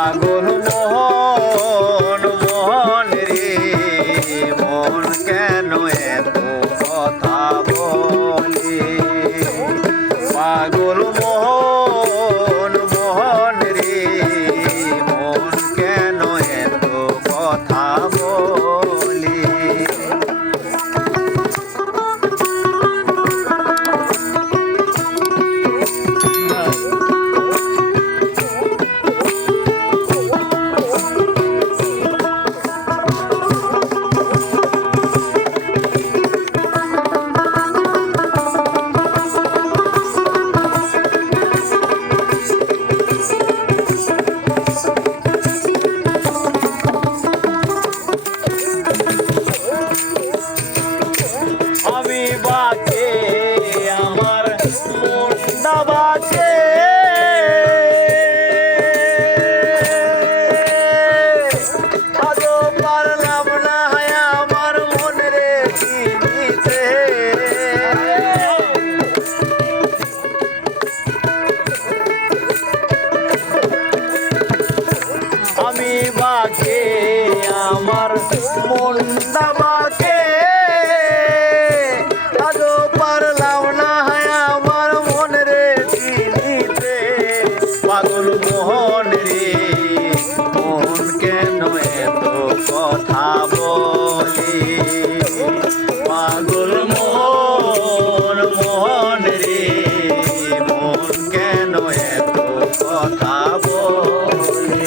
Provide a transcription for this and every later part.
পাগল মোহন মোহন রে মন কেন এত কথা বলে পাগল মোহন মোহন রে মন কেন এত কথা বলে আমি বাকে আমার মনটা বাকে আজও পারলাম না আমার মন রে চিনিতে আমি বাকে আমার মনটা বাকে পাগল মোহন রে মন কেন এত কথা বলে পাগল মোহন মোহন রে মন কেন এত কথা বলে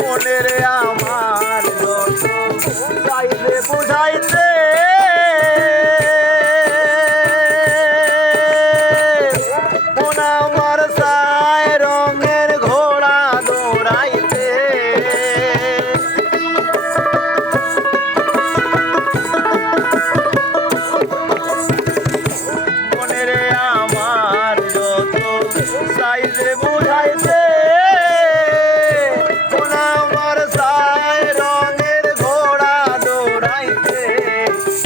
মনের আমার যত চাইলে বুঝাইতে মন আমার চায় রঙের ঘোড়া দৌড়াইতে মনের আমার যত চাইলে বুঝাইতে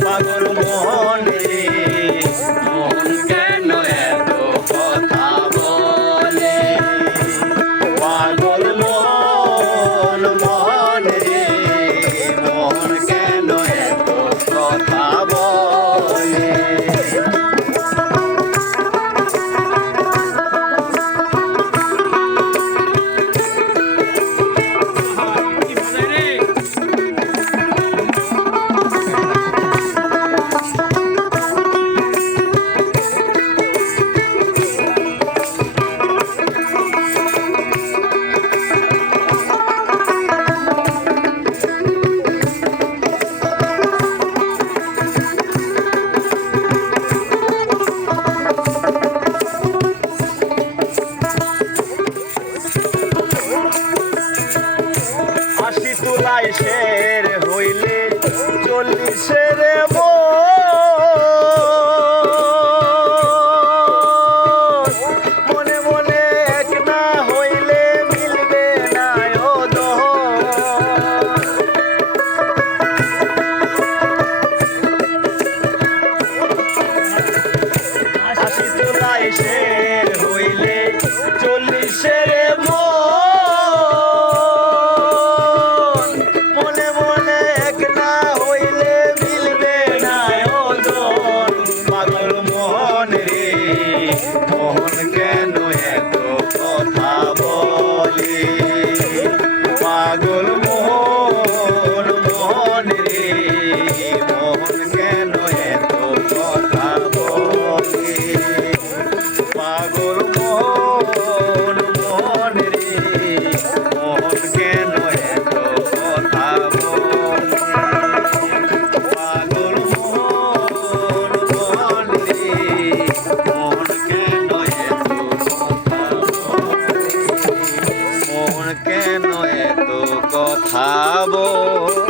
পাগল মোহন রে মন কেন এত কথা বলে পাগল মোহন মোহন রে মন কেন এত কথা বলে শের হইলে 40 মনে মনে এক না হইলে মিলবে না ও আশি তোলায় শের হইলে 40 মনে মনে এক না হইলে মিলবে এত কথা বল